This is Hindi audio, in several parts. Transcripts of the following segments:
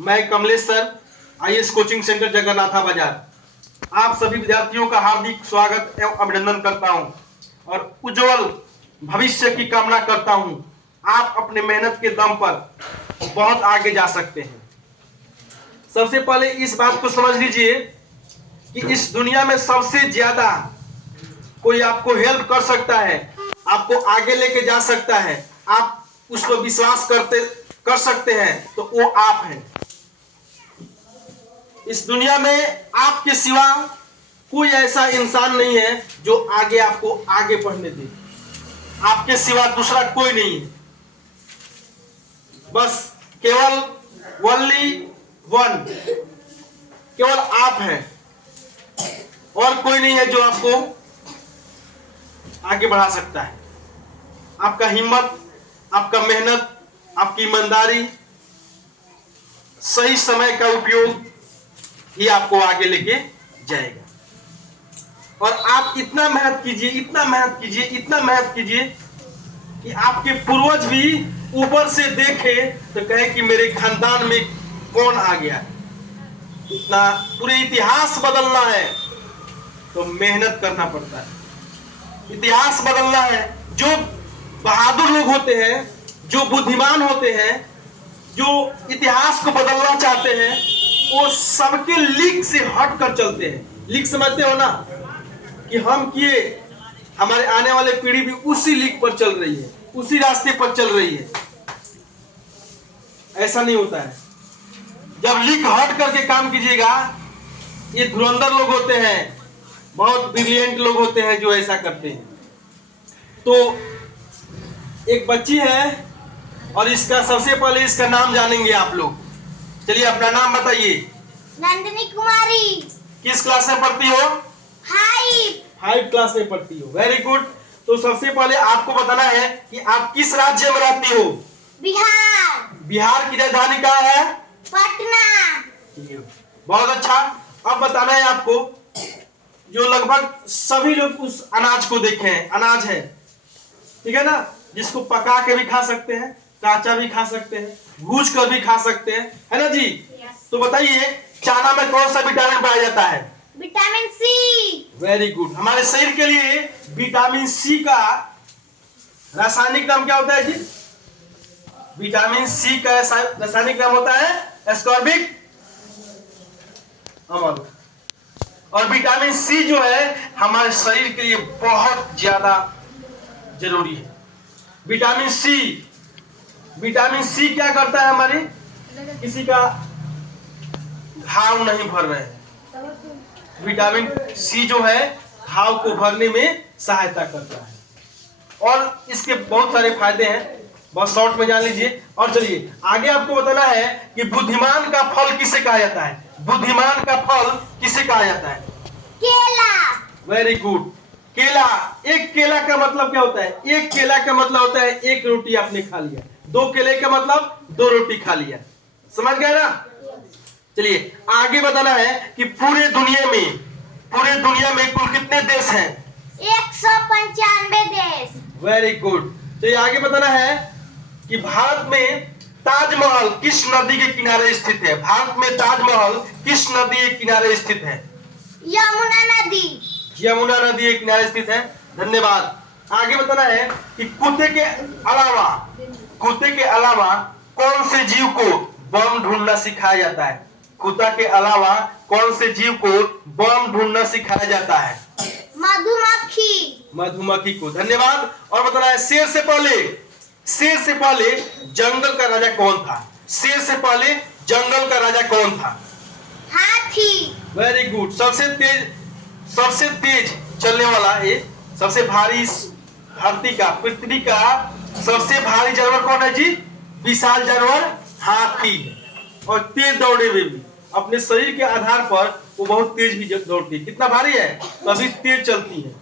मैं Kamlesh sir, IAS coaching centre Jagannatha बाजार। आप सभी विद्यार्थियों का हार्दिक स्वागत एवं अभिनंदन करता हूं और उज्जवल भविष्य की कामना करता हूं। आप अपने मेहनत के दम पर बहुत आगे जा सकते हैं। सबसे पहले इस बात को समझ लीजिए कि इस दुनिया में सबसे ज्यादा कोई आपको हेल्प कर सकता है, आपको आगे लेके जा सकता है, आप उस पर विश्वास कर सकते हैं, तो वो आप हैं। इस दुनिया में आपके सिवा कोई ऐसा इंसान नहीं है जो आपको आगे बढ़ने दे। आपके सिवा दूसरा कोई नहीं है, बस केवल ओनली वन, केवल आप हैं और कोई नहीं है जो आपको आगे बढ़ा सकता है। आपका हिम्मत, आपका मेहनत, आपकी ईमानदारी, सही समय का उपयोग ही आपको आगे लेके जाएगा। और आप इतना मेहनत कीजिए, इतना मेहनत कीजिए, इतना मेहनत कीजिए कि आपके पूर्वज भी ऊपर से देखे तो कहे कि मेरे खानदान में कौन आ गया। इतना पूरे इतिहास बदलना है तो मेहनत करना पड़ता है। इतिहास बदलना है, जो बहादुर लोग होते हैं, जो बुद्धिमान होते हैं, जो इतिहास को बदलना चाहते हैं, वो सबके लीक से हट कर चलते हैं। लीक समझते हो ना, कि हम किए, हमारे आने वाले पीढ़ी भी उसी लीक पर चल रही है, उसी रास्ते पर चल रही है। ऐसा नहीं होता है। जब लीक हट करके काम कीजिएगा, ये धुरंधर लोग होते हैं, बहुत ब्रिलियंट लोग होते हैं जो ऐसा करते हैं। तो एक बच्ची है और इसका सबसे पहले इसका नाम जानेंगे आप लोग। चलिए अपना नाम बताइए। नंदिनी कुमारी। किस क्लास में पढ़ती हो? 5 क्लास में पढ़ती हो। Very good. तो सबसे पहले आपको बताना है कि आप किस राज्य में रहती हो? बिहार। बिहार की राजधानी कहाँ है? पटना। बहुत अच्छा। अब बताना है आपको, जो लगभग सभी लोग उस अनाज को देखे हैं, अनाज है, ठीक है ना, जिसको पका के भी खा सकते हैं, काचा भी खा सकते हैं, भूज कर भी खा सकते हैं, है ना जी? तो बताइए, चना में कौन सा विटामिन पाया जाता है? Vitamin C. Very good. हमारे शरीर के लिए विटामिन सी का रासायनिक नाम क्या होता है जी? विटामिन सी का रासायनिक नाम होता है एस्कॉर्बिक अम्ल। और विटामिन सी जो है हमारे शरीर के लिए बहुत ज्यादा जरूरी है। विटामिन सी क्या करता है? हमारे किसी का घाव नहीं भर रहे हैं, विटामिन सी जो है घाव को भरने में सहायता करता है। और इसके बहुत सारे फायदे हैं, बहुत शॉर्ट में जान लीजिए। और चलिए आगे आपको बताना है कि बुद्धिमान का फल किसे कहा जाता है? बुद्धिमान का फल किसे कहा जाता है? केला। Very good. केला। एक केला का मतलब क्या होता है? एक केला का मतलब होता है एक रोटी आपने खा लिया। 2 केले का मतलब 2 रोटी खा लिया। समझ गए ना? चलिए आगे बताना है कि पूरे दुनिया में कुल कितने देश हैं? 195 देश। Very good. तो ये आगे बताना है कि भारत में ताजमहल किस नदी के किनारे स्थित है? भारत में ताजमहल किस नदी के किनारे स्थित है? यमुना नदी। यमुना नदी के किनारे स्थित है। धन्यवाद। आगे बताना है कि कुत्ते के अलावा कौन से जीव को बम ढूंढना सिखाया जाता है? कुत्ता के अलावा कौन से जीव को बम ढूंढना सिखाया जाता है? मधुमक्खी को। धन्यवाद। और बताना है शेर से पहले जंगल का राजा कौन था? शेर से पहले जंगल का राजा कौन था? हाथी। Very good. सबसे तेज चलने वाला, ये सबसे भारी धरती का, पृथ्वी का सबसे भारी जानवर कौन है जी? विशाल जानवर हाथी। और तेज दौड़े हुए भी, अपने शरीर के आधार पर वो बहुत तेज भी दौड़ती है। कितना भारी है तभी तेज चलती है।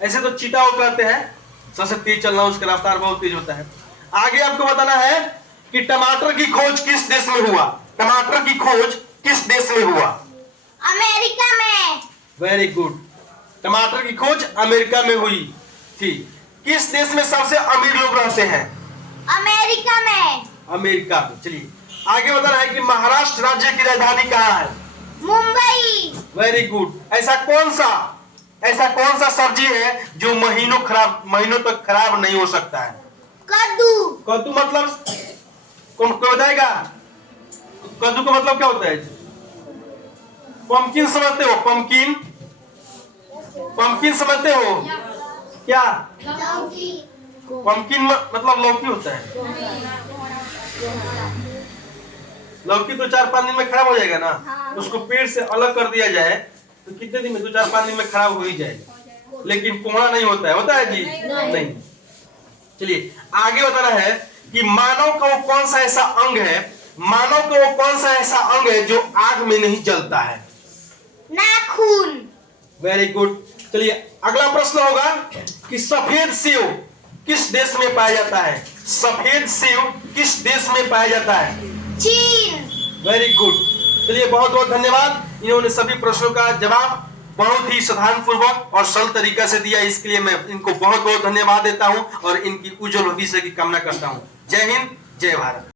ऐसे तो चीता वो कहते हैं सबसे तेज चलना, उसका रफ्तार बहुत तेज होता है। आगे आपको बताना है कि टमाटर की खोज किस देश में हुआ? टमाटर की खोज किस देश में हुआ? अमेरिका में। Very good. टमाटर की खोज अमेरिका में हुई थी। किस देश में सबसे अमीर लोग रहते हैं? अमेरिका में। अमेरिका में। चलिए आगे बताना है कि महाराष्ट्र राज्य की राजधानी कहाँ है? मुंबई। Very good. ऐसा कौन सा सब्जी है जो महीनों तक खराब नहीं हो सकता है? कद्दू। कद्दू मतलब कौन बताएगा? कद्दू का मतलब क्या होता है? पंपकिन समझते हो? पंपकिन समझते हो क्या? लौकी। पंपकिन मतलब लौकी होता है। लौकी तो 4-5 दिन में खराब हो जाएगा ना। हाँ। उसको पेड़ से अलग कर दिया जाए तो कितने दिन में? 2-4-5 दिन में खराब हो ही जाएगा। लेकिन कोहड़ा नहीं होता है जी? नहीं। चलिए आगे बताना है कि मानव का वो कौन सा ऐसा अंग है जो आग में नहीं जलता है? नाखून। Very good. चलिए अगला प्रश्न होगा कि सफेद सेव किस देश में पाया जाता है? सफेद सेव किस देश में पाया जाता है? चीन। Very good. चलिए बहुत बहुत धन्यवाद। इन्होंने सभी प्रश्नों का जवाब बहुत ही साधारण पूर्वक और सरल तरीका से दिया, इसके लिए मैं इनको बहुत बहुत धन्यवाद देता हूं और इनकी उज्जवल भविष्य की कामना करता हूं। जय हिंद, जय भारत।